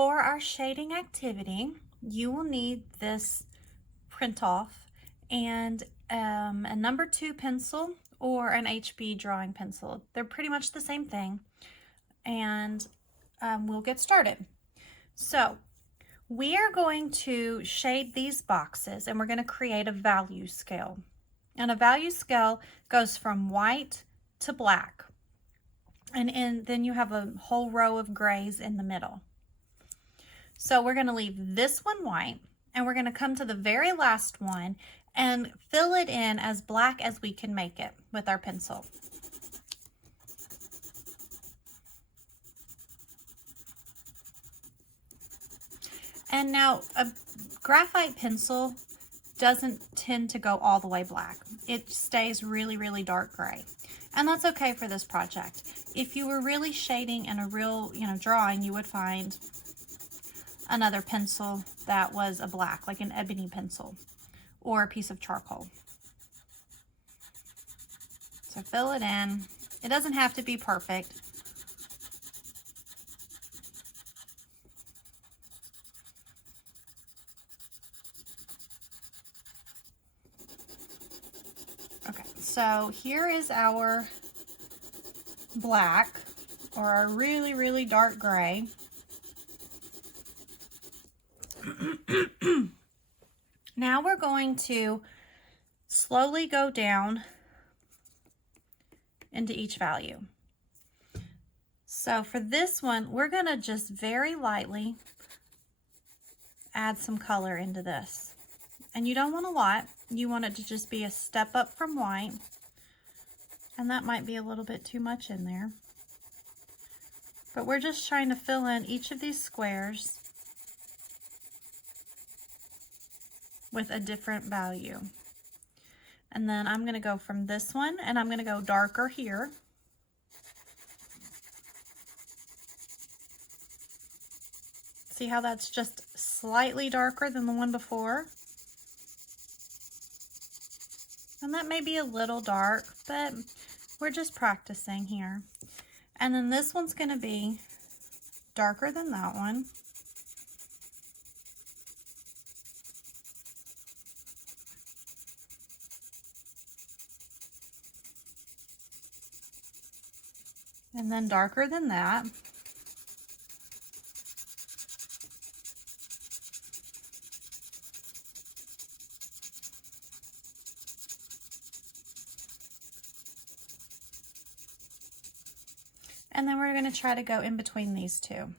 For our shading activity, you will need this print off and a number 2 pencil or an HB drawing pencil. They're pretty much the same thing, and we'll get started. So we are going to shade these boxes, and we're going to create a value scale. And a value scale goes from white to black, and then you have a whole row of grays in the middle. So we're going to leave this one white, and we're going to come to the very last one and fill it in as black as we can make it with our pencil. And now a graphite pencil doesn't tend to go all the way black. It stays really, really dark gray. And that's okay for this project. If you were really shading in a real, drawing, you would find another pencil that was a black, like an ebony pencil or a piece of charcoal. So fill it in. It doesn't have to be perfect. Okay, so here is our black, or our really, really dark gray. Now we're going to slowly go down into each value. So for this one, we're going to just very lightly add some color into this. And you don't want a lot. You want it to just be a step up from white. And that might be a little bit too much in there. But we're just trying to fill in each of these squares with a different value. And then I'm going to go from this one, and I'm going to go darker here. See how that's just slightly darker than the one before? And that may be a little dark, but we're just practicing here. And then this one's going to be darker than that one. And then darker than that. And then we're going to try to go in between these two.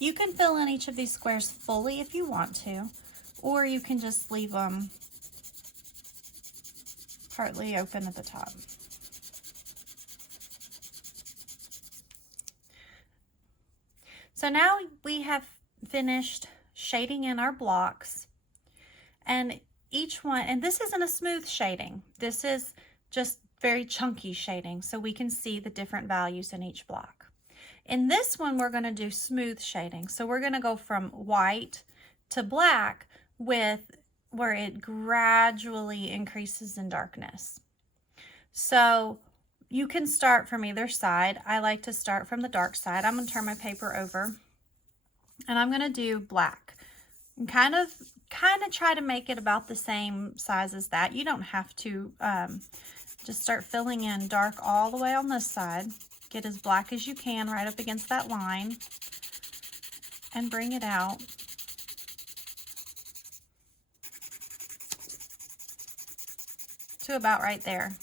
You can fill in each of these squares fully if you want to, or you can just leave them partly open at the top. So now we have finished shading in our blocks, and each one, and this isn't a smooth shading. This is just very chunky shading, so we can see the different values in each block. In this one, we're going to do smooth shading. So we're going to go from white to black with where it gradually increases in darkness. So you can start from either side. I like to start from the dark side. I'm going to turn my paper over, and I'm going to do black. And kind of try to make it about the same size as that. You don't have to just start filling in dark all the way on this side. Get as black as you can right up against that line and bring it out. To about right there.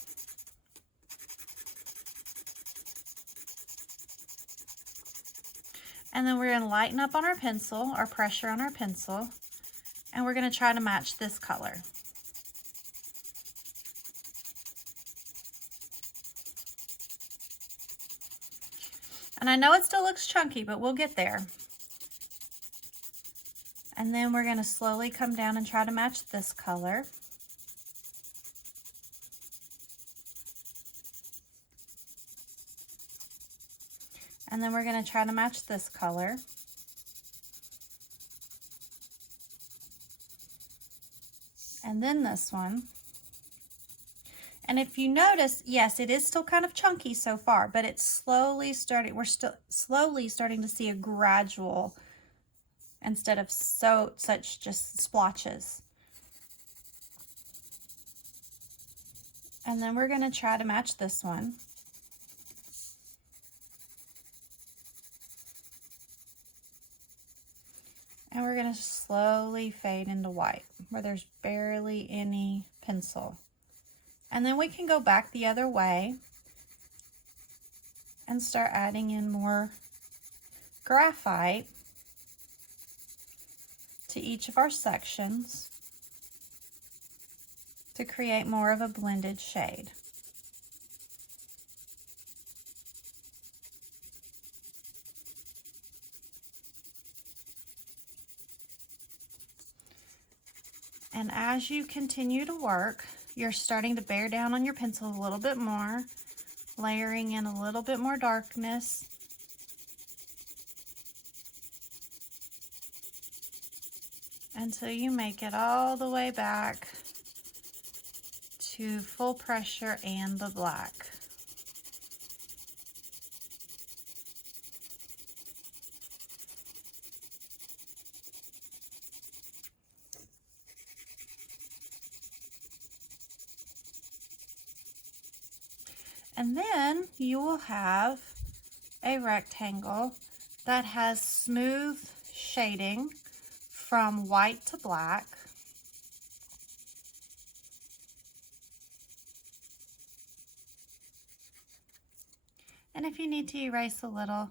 And then we're going to lighten up on our pencil, our pressure on our pencil, and we're going to try to match this color. And I know it still looks chunky, but we'll get there. And then we're going to slowly come down and try to match this color. And then we're going to try to match this color. And then this one. And if you notice, yes, it is still kind of chunky so far, but it's slowly starting, we're still slowly starting to see a gradual instead of such just splotches. And then we're going to try to match this one. And we're going to slowly fade into white where there's barely any pencil. And then we can go back the other way and start adding in more graphite to each of our sections to create more of a blended shade. And as you continue to work, you're starting to bear down on your pencil a little bit more, layering in a little bit more darkness. Until you make it all the way back to full pressure and the black. And then you will have a rectangle that has smooth shading from white to black. And if you need to erase a little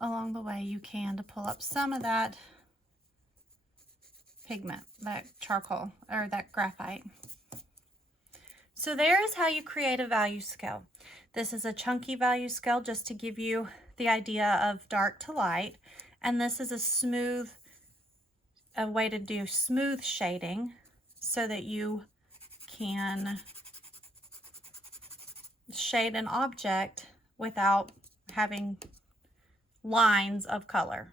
along the way, you can, to pull up some of that pigment, that charcoal, or that graphite. So there is how you create a value scale. This is a chunky value scale just to give you the idea of dark to light. And this is a way to do smooth shading so that you can shade an object without having lines of color.